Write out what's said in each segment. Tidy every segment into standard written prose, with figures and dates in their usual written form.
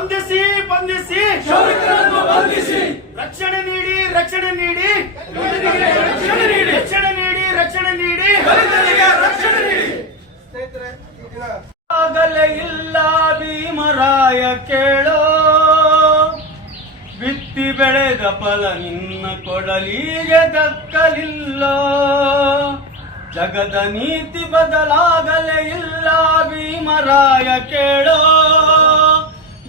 ಬಂಧಿಸಿ ಬಂಧಿಸಿ ರಕ್ಷಣೆ ನೀಡಿ ರಕ್ಷಣೆ ನೀಡಿ ರಕ್ಷಣೆ ನೀಡಿ ರಕ್ಷಣೆ ನೀಡಿ ಆಗಲೇ ಇಲ್ಲ ಭೀಮರಾಯ ಕೇಳೋ, ಬಿತ್ತಿ ಬೆಳೆದ ಫಲ ನಿನ್ನ ಕೊಡಲಿಗೆ ದಕ್ಕಲಿಲ್ಲ. ಜಗದ ನೀತಿ ಬದಲಾಗಲೇ ಇಲ್ಲ ಭೀಮರಾಯ ಕೇಳೋ,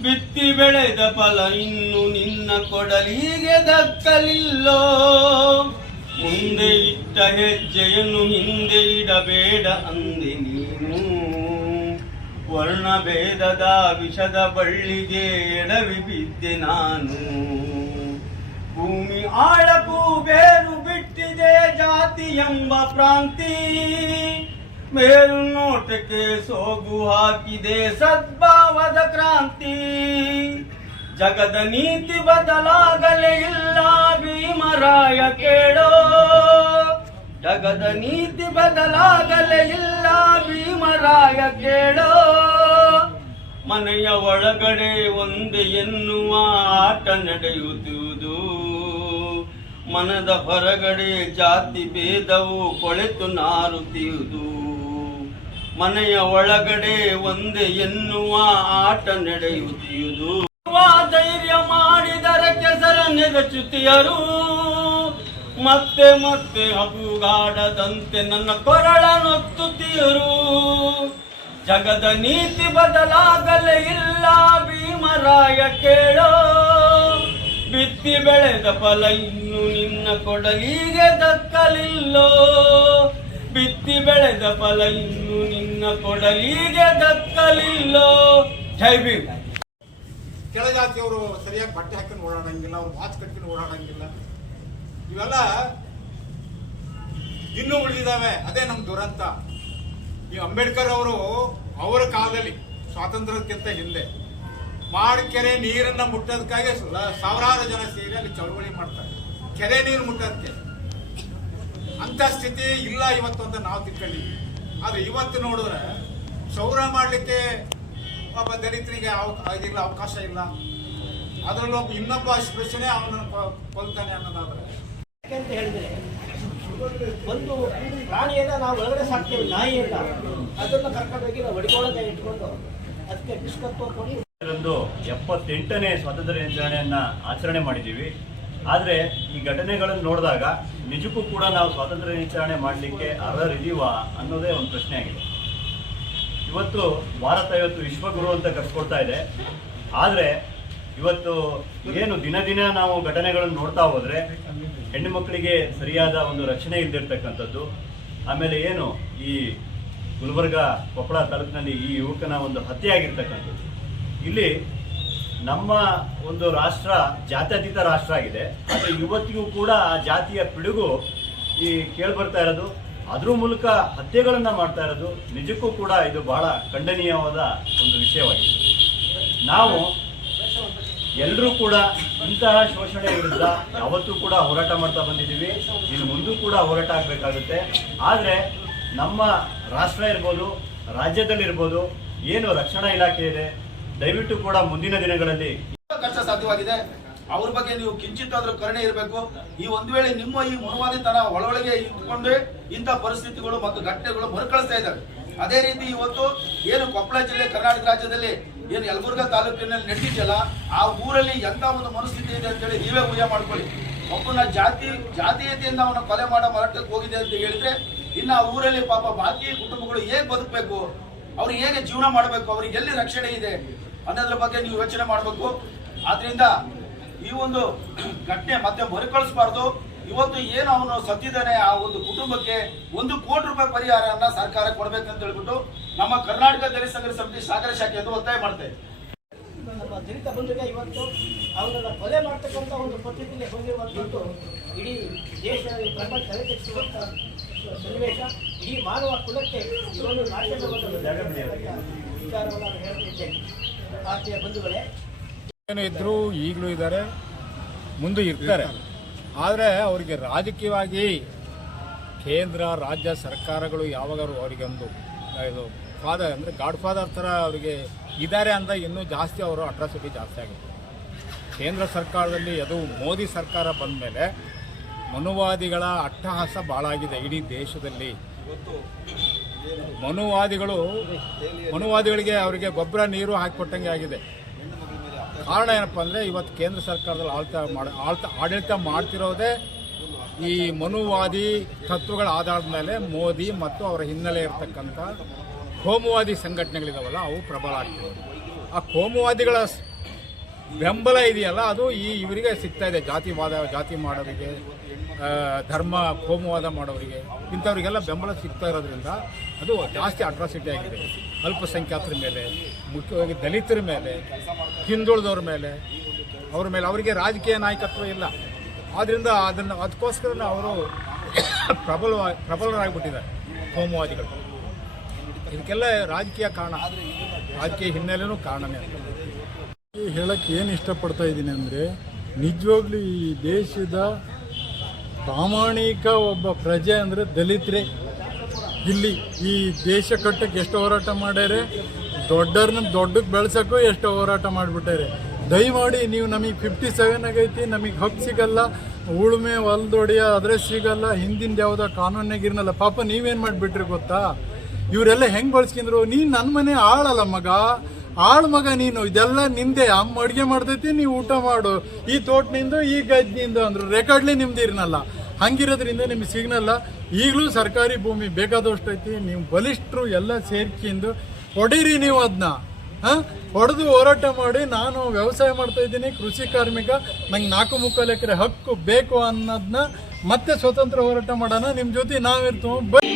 ಬಿತ್ತಿ ಬೆಳೆದ ಫಲ ಇನ್ನು ನಿನ್ನ ಕೊಡಲಿಗೆ ದಕ್ಕಲಿಲ್ಲೋ. ಮುಂದೆ ಇಟ್ಟ ಹೆಜ್ಜೆಯನ್ನು ಹಿಂದೆ ಇಡಬೇಡ ಅಂದೆ ನೀನು, ವರ್ಣಭೇದದ ವಿಷದ ಬಳ್ಳಿಗೆ ಎಡವಿ ಬಿದ್ದೆ ನಾನು. ಭೂಮಿ ಆಳಕ್ಕೂ ಬೇರು ಬಿಟ್ಟಿದೆ ಜಾತಿ ಎಂಬ ಪ್ರಾಂತಿ, ಮೇರು ನೋಟಕ್ಕೆ ಸೋಗು ಹಾಕಿದೆ ಸದ್ಭಾವದ ಕ್ರಾಂತಿ. ಜಗದ ನೀತಿ ಬದಲಾಗಲೇ ಇಲ್ಲ ಭೀಮರಾಯ ಕೇಳೋ, ಜಗದ ನೀತಿ ಬದಲಾಗಲೇ ಇಲ್ಲ ಭೀಮರಾಯ ಕೇಳೋ. ಮನೆಯ ಒಳಗಡೆ ಒಂದೇ ಎನ್ನುವ ಆಟ ನಡೆಯುವುದು, ಮನದ ಹೊರಗಡೆ ಜಾತಿ ಭೇದವು ಕೊಳೆತು ನಾರುತ್ತಿಯುವುದು. ಮನೆಯ ಒಳಗಡೆ ಒಂದೇ ಎನ್ನುವ ಆಟ ನಡೆಯುತ್ತಿಯುವುದು. ಧೈರ್ಯ ಮಾಡಿದರೆ ಕೆಸರ ನೆರಚುತ್ತಿಯರು, ಮತ್ತೆ ಮತ್ತೆ ಹಗುಗಾಡದಂತೆ ನನ್ನ ಕೊರಳ ನೊತ್ತುತ್ತಿಯರು. ಜಗದ ನೀತಿ ಬದಲಾಗಲೇ ಇಲ್ಲ ಭೀಮರಾಯ ಕೇಳೋ, ಬಿತ್ತಿ ಬೆಳೆದ ಫಲ ಇನ್ನು ನಿನ್ನ ಕೊಡಲಿಗೆ ದಕ್ಕಲಿಲ್ಲೋ. ಬಿತ್ತಿ ಬೆಳೆದ ಫಲ ಇನ್ನು ನಿನ್ನ ಕೊಡಲಿಗೆ ದಕ್ಕಲಿಲ್ಲೋ. ಜೈ ಭೀಮ್. ಕೆಳಜಾತಿಯವರು ಸರಿಯಾಗಿ ಬಟ್ಟೆ ಹಾಕೊಂಡು ಓಡಾಡಂಗಿಲ್ಲ, ಅವ್ರು ವಾಚ್ ಕಟ್ಕೊಂಡು ಓಡಾಡಂಗಿಲ್ಲ. ಇವೆಲ್ಲ ಇನ್ನೂ ಉಳಿದಿದ್ದಾವೆ. ಅದೇ ನಮ್ಮ ದುರಂತ. ಈ ಅಂಬೇಡ್ಕರ್ ಅವರು ಅವರ ಕಾಲದಲ್ಲಿ ಸ್ವಾತಂತ್ರ್ಯಕ್ಕಿಂತ ಹಿಂದೆ ಕೆರೆ ನೀರನ್ನ ಮುಟ್ಟೋದಕ್ಕಾಗಿ ಸಾವಿರಾರು ಜನ ಸೇರಿ ಅಲ್ಲಿ ಚಳವಳಿ ಮಾಡ್ತಾರೆ, ಕೆರೆ ನೀರು ಮುಟ್ಟೋದಕ್ಕೆ. ಅಂತ ಸ್ಥಿತಿ ಇಲ್ಲ ಇವತ್ತು ಅಂತ ನಾವು ತಿಳ್ಕೊಂಡಿದ್ವಿ. ಆದ್ರೆ ಇವತ್ತು ನೋಡಿದ್ರೆ ಕ್ಷೌರ ಮಾಡಲಿಕ್ಕೆ ಒಬ್ಬ ದಲಿತರಿಗೆ ಇದಿಲ್ಲ, ಅವಕಾಶ ಇಲ್ಲ. ಅದರಲ್ಲೂ ಒಬ್ಬ ಇನ್ನೊಬ್ಬ ಅಸ್ಪೃಶ್ಯನೇ ಅವನನ್ನು ಕೊಲ್ತಾನೆ ಅನ್ನೋದಾದ್ರೆ ಅಂತ ಹೇಳಿದ್ರೆ, ಒಂದು ಪ್ರಾಣಿಯನ್ನ ನಾವು ಒಳಗಡೆ ಸಾಕ್ತೇವೆ, ನಾಯಿಯನ್ನ ಅದನ್ನ ಕರ್ಕೊಂಡೋಗಿ ನಾವು ಹೊಡಿಕೊಳ್ಳೋದೇ ಇಟ್ಕೊಂಡು ಅದಕ್ಕೆ ನಿಷ್ಕತ್ವ ಕೊಡಿ. 78ನೇ ಸ್ವಾತಂತ್ರ್ಯ ದಿನಾಚರಣೆಯನ್ನ ಆಚರಣೆ ಮಾಡಿದ್ದೀವಿ. ಆದರೆ ಈ ಘಟನೆಗಳನ್ನು ನೋಡಿದಾಗ ನಿಜಕ್ಕೂ ಕೂಡ ನಾವು ಸ್ವಾತಂತ್ರ್ಯ ದಿನಾಚರಣೆ ಮಾಡಲಿಕ್ಕೆ ಅರ್ಹರಿದ್ದೀವಾ ಅನ್ನೋದೇ ಒಂದು ಪ್ರಶ್ನೆ ಆಗಿದೆ. ಇವತ್ತು ಭಾರತ ವಿಶ್ವಗುರು ಅಂತ ಕರೆಸ್ಕೊಳ್ತಾ ಇದೆ. ಆದರೆ ಇವತ್ತು ಏನು ದಿನ ದಿನ ನಾವು ಘಟನೆಗಳನ್ನು ನೋಡ್ತಾ ಹೋದ್ರೆ ಹೆಣ್ಣು ಮಕ್ಕಳಿಗೆ ಸರಿಯಾದ ಒಂದು ರಕ್ಷಣೆ ಇಲ್ದಿರ್ತಕ್ಕಂಥದ್ದು, ಆಮೇಲೆ ಏನು ಈ ಗುಲ್ಬರ್ಗ ಕೊಪ್ಪಳ ತಾಲೂಕಿನಲ್ಲಿ ಈ ಯುವಕನ ಒಂದು ಹತ್ಯೆ ಆಗಿರ್ತಕ್ಕಂಥದ್ದು. ಇಲ್ಲಿ ನಮ್ಮ ಒಂದು ರಾಷ್ಟ್ರ ಜಾತ್ಯತೀತ ರಾಷ್ಟ್ರ ಆಗಿದೆ. ಆದರೆ ಇವತ್ತಿಗೂ ಕೂಡ ಆ ಜಾತಿಯ ಪಿಡುಗು ಈ ಕೇಳ್ಬರ್ತಾ ಇರೋದು, ಅದ್ರ ಮೂಲಕ ಹತ್ಯೆಗಳನ್ನ ಮಾಡ್ತಾ ಇರೋದು ನಿಜಕ್ಕೂ ಕೂಡ ಇದು ಬಹಳ ಖಂಡನೀಯವಾದ ಒಂದು ವಿಷಯವಾಗಿದೆ. ನಾವು ಎಲ್ಲರೂ ಕೂಡ ಇಂತಹ ಶೋಷಣೆ ವಿರುದ್ಧ ಯಾವತ್ತೂ ಕೂಡ ಹೋರಾಟ ಮಾಡ್ತಾ ಬಂದಿದ್ದೀವಿ. ಇನ್ನು ಮುಂದೂ ಕೂಡ ಹೋರಾಟ ಆಗಬೇಕಾಗುತ್ತೆ. ಆದರೆ ನಮ್ಮ ರಾಷ್ಟ್ರ ಇರ್ಬೋದು, ರಾಜ್ಯದಲ್ಲಿರ್ಬೋದು, ಏನು ರಕ್ಷಣಾ ಇಲಾಖೆ ಇದೆ, ದಯವಿಟ್ಟು ಕೂಡ ಮುಂದಿನ ದಿನಗಳಲ್ಲಿ ಕಷ್ಟ ಸಾಧ್ಯವಾಗಿದೆ. ಅವ್ರ ಬಗ್ಗೆ ನೀವು ಕಿಂಚಿತ್ತಾದ್ರೂ ಕರುಣೆ ಇರಬೇಕು. ಈ ಒಂದು ವೇಳೆ ನಿಮ್ಮ ಈ ಮನವಾದಿತನ ಒಳಗೆ ಇಟ್ಕೊಂಡು ಇಂಥ ಪರಿಸ್ಥಿತಿಗಳು ಮತ್ತು ಘಟನೆಗಳು ಮರುಕಳಿಸ್ತಾ ಇದ್ದಾವೆ. ಅದೇ ರೀತಿ ಇವತ್ತು ಏನು ಕೊಪ್ಪಳ ಜಿಲ್ಲೆ ಕರ್ನಾಟಕ ರಾಜ್ಯದಲ್ಲಿ ಏನು ಯಲಬುರ್ಗಾ ತಾಲೂಕಿನಲ್ಲಿ ನಡೆದಿದೆಯಲ್ಲ, ಆ ಊರಲ್ಲಿ ಎಂತ ಒಂದು ಮನಸ್ಥಿತಿ ಇದೆ ಅಂತೇಳಿ ನೀವೇ ಊಹೆ ಮಾಡ್ಕೊಳ್ಳಿ. ಒಬ್ಬನ ಜಾತೀಯತೆಯಿಂದ ಅವನ ಕೊಲೆ ಮಾಡೋ ಮಟ್ಟಕ್ಕೆ ಹೋಗಿದೆ ಅಂತ ಹೇಳಿದ್ರೆ, ಇನ್ನು ಆ ಊರಲ್ಲಿ ಪಾಪ ಬಾಕಿ ಕುಟುಂಬಗಳು ಹೇಗೆ ಬದುಕಬೇಕು, ಅವ್ರಿಗೆ ಹೇಗೆ ಜೀವನ ಮಾಡಬೇಕು, ಅವ್ರಿಗೆ ಎಲ್ಲಿ ರಕ್ಷಣೆ ಇದೆ ಅನ್ನೋದ್ರ ಬಗ್ಗೆ ನೀವು ಯೋಚನೆ ಮಾಡಬೇಕು. ಆದ್ರಿಂದ ಈ ಒಂದು ಘಟನೆ ಮತ್ತೆ ಮರುಕಳಿಸಬಾರ್ದು. ಇವತ್ತು ಏನು ಅವನು ಸತ್ತಿದ್ದಾನೆ, ಆ ಒಂದು ಕುಟುಂಬಕ್ಕೆ 1 ಕೋಟಿ ರೂಪಾಯಿ ಪರಿಹಾರವನ್ನ ಸರ್ಕಾರ ಕೊಡ್ಬೇಕಂತ ಹೇಳ್ಬಿಟ್ಟು ನಮ್ಮ ಕರ್ನಾಟಕ ದಲಿತ ಸಂಘರ್ಷ ಸಮಿತಿ ಸಾಗರ ಶಾಖೆ ಎಂದು ಒತ್ತಾಯ ಮಾಡ್ತೇವೆ. ನಮ್ಮ ದಲಿತ ಬಂಧುಗೆ ಇವತ್ತು ಅವರನ್ನ ಕೊಲೆ ಮಾಡ್ತಕ್ಕಂಥ ಒಂದು ಪರಿಸ್ಥಿತಿಗೆ ಬಂದಿರುವಂಥದ್ದು ಇಡೀ ದೇಶ ಪ್ರಪಂಚ ತಲೆಕೆಡಿಸುವಂಥ ಸನ್ನಿವೇಶ. ಇಡೀ ಮಾನವ ಕುಲಕ್ಕೆ ಇದೊಂದು ನಾಟ್ಯದ ವಿಚಾರವನ್ನು ನಾನು ಹೇಳ್ತಿದ್ದೇನೆ. ಆತ್ಮೀಯ ಬಂಧುಗಳೇ, ಏನು ಇದ್ರು ಈಗಲೂ ಇದ್ದಾರೆ, ಮುಂದೆ ಇರ್ತಾರೆ. ಆದರೆ ಅವರಿಗೆ ರಾಜಕೀಯವಾಗಿ ಕೇಂದ್ರ ರಾಜ್ಯ ಸರ್ಕಾರಗಳು ಯಾವಾಗಾರು ಅವರಿಗೆ ಒಂದು ಇದು ಫಾದರ್ ಅಂದರೆ ಗಾಡ್ ಫಾದರ್ ಥರ ಅವರಿಗೆ ಇದ್ದಾರೆ ಅಂದ ಇನ್ನೂ ಜಾಸ್ತಿ ಅವರು ಅಟ್ರಾಸಿಟಿ ಜಾಸ್ತಿ ಆಗುತ್ತೆ. ಕೇಂದ್ರ ಸರ್ಕಾರದಲ್ಲಿ ಅದು ಮೋದಿ ಸರ್ಕಾರ ಬಂದ ಮೇಲೆ ಮನುವಾದಿಗಳ ಅಟ್ಟಹಾಸ ಭಾಳ ಆಗಿದೆ ಇಡೀ ದೇಶದಲ್ಲಿ. ಮನುವಾದಿಗಳಿಗೆ ಅವರಿಗೆ ಗೊಬ್ಬರ ನೀರು ಹಾಕಿಕೊಟ್ಟಂಗೆ ಆಗಿದೆ. ಕಾರಣ ಏನಪ್ಪ ಅಂದರೆ ಇವತ್ತು ಕೇಂದ್ರ ಸರ್ಕಾರದಲ್ಲಿ ಆಡಳಿತ ಮಾಡ್ತಿರೋದೇ ಈ ಮನುವಾದಿ ತತ್ವಗಳ ಆಧಾರದ ಮೇಲೆ ಮೋದಿ ಮತ್ತು ಅವರ ಹಿನ್ನೆಲೆ ಇರತಕ್ಕಂಥ ಕೋಮುವಾದಿ ಸಂಘಟನೆಗಳಿದಾವಲ್ಲ ಅವು ಪ್ರಬಲ ಆಗ್ತಿವೆ. ಆ ಕೋಮುವಾದಿಗಳ ಬೆಂಬಲ ಇದೆಯಲ್ಲ ಅದು ಇವರಿಗೆ ಸಿಗ್ತಾ ಇದೆ. ಜಾತಿ ಮಾಡೋರಿಗೆ, ಧರ್ಮ ಕೋಮುವಾದ ಮಾಡೋರಿಗೆ, ಇಂಥವ್ರಿಗೆಲ್ಲ ಬೆಂಬಲ ಸಿಗ್ತಾ ಇರೋದ್ರಿಂದ ಅದು ಜಾಸ್ತಿ ಅಟ್ರಾಸಿಟಿ ಆಗಿದೆ. ಅಲ್ಪಸಂಖ್ಯಾತರ ಮೇಲೆ, ಮುಖ್ಯವಾಗಿ ದಲಿತರ ಮೇಲೆ, ಹಿಂದುಳಿದವ್ರ ಮೇಲೆ, ಅವರಿಗೆ ರಾಜಕೀಯ ನಾಯಕತ್ವ ಇಲ್ಲ. ಆದ್ದರಿಂದ ಅದಕ್ಕೋಸ್ಕರ ಅವರು ಪ್ರಬಲರಾಗಿಬಿಟ್ಟಿದ್ದಾರೆ ಕೋಮುವಾದಿಗಳು. ಇದಕ್ಕೆಲ್ಲ ರಾಜಕೀಯ ಕಾರಣ, ರಾಜಕೀಯ ಹಿನ್ನೆಲೆನೂ ಕಾರಣನೇ ಅಂತ ಹೇಳಕ್ಕೆ ಏನು ಇಷ್ಟಪಡ್ತಾ ಇದ್ದೀನಿ ಅಂದರೆ, ನಿಜವಾಗ್ಲೂ ಈ ದೇಶದ ಪ್ರಾಮಾಣಿಕ ಒಬ್ಬ ಪ್ರಜೆ ಅಂದರೆ ದಲಿತರೇ. ಇಲ್ಲಿ ಈ ದೇಶ ಕಟ್ಟಕ್ಕೆ ಎಷ್ಟು ಹೋರಾಟ ಮಾಡ್ಯಾರೆ, ದೊಡ್ಡಕ್ಕೆ ಬೆಳ್ಸೋಕ್ಕೂ ಎಷ್ಟು ಹೋರಾಟ ಮಾಡಿಬಿಟ್ಟಾರೆ. ದಯಮಾಡಿ ನೀವು ನಮಗೆ 57 ಆಗೈತಿ, ನಮಗೆ ಹಕ್ಕು ಸಿಗಲ್ಲ, ಉಳುಮೆ ಹೊಲ್ದೊಡೆಯ ಅಡ್ರೆಸ್ ಸಿಗಲ್ಲ, ಹಿಂದಿಂದ ಯಾವುದೋ ಕಾನೂನಾಗಿರ್ನಲ್ಲ. ಪಾಪ ನೀವೇನು ಮಾಡಿಬಿಟ್ರಿ ಗೊತ್ತಾ, ಇವರೆಲ್ಲ ಹೆಂಗೆ ಬಳಸ್ಕೊಂಡ್ರು. ನೀನು ನನ್ನ ಮನೆ ಆಳಲ್ಲ ಮಗ, ಮಗ ನೀನು, ಇದೆಲ್ಲ ನಿಂದೆ. ಅಮ್ಮ ಅಡುಗೆ ಮಾಡ್ತೈತಿ, ನೀವು ಊಟ ಮಾಡು, ಈ ತೋಟನಿಂದ ಈ ಗದ್ನಿಂದ ಅಂದ್ರು. ರೆಕಾರ್ಡ್ಲಿ ನಿಮ್ದು ಇರ್ನಲ್ಲ. ಹಂಗಿರೋದ್ರಿಂದ ನಿಮ್ಗೆ ಸಿಗ್ನಲ್ಲ. ಈಗಲೂ ಸರ್ಕಾರಿ ಭೂಮಿ ಬೇಕಾದಷ್ಟು ಐತಿ. ನೀವು ಬಲಿಷ್ಠರು ಎಲ್ಲ ಸೇರ್ಕೊಂಡು ಹೊಡೀರಿ ನೀವು ಅದನ್ನ. ಹೊಡೆದು ಹೋರಾಟ ಮಾಡಿ, ನಾನು ವ್ಯವಸಾಯ ಮಾಡ್ತಾ ಇದ್ದೀನಿ, ಕೃಷಿ ಕಾರ್ಮಿಕ, ನಂಗೆ 4 ಎಕರೆ ಹಕ್ಕು ಬೇಕು ಅನ್ನೋದನ್ನ ಮತ್ತೆ ಸ್ವತಂತ್ರ ಹೋರಾಟ ಮಾಡೋಣ. ನಿಮ್ಮ ಜೊತೆ ನಾವಿರ್ತೀವಿ.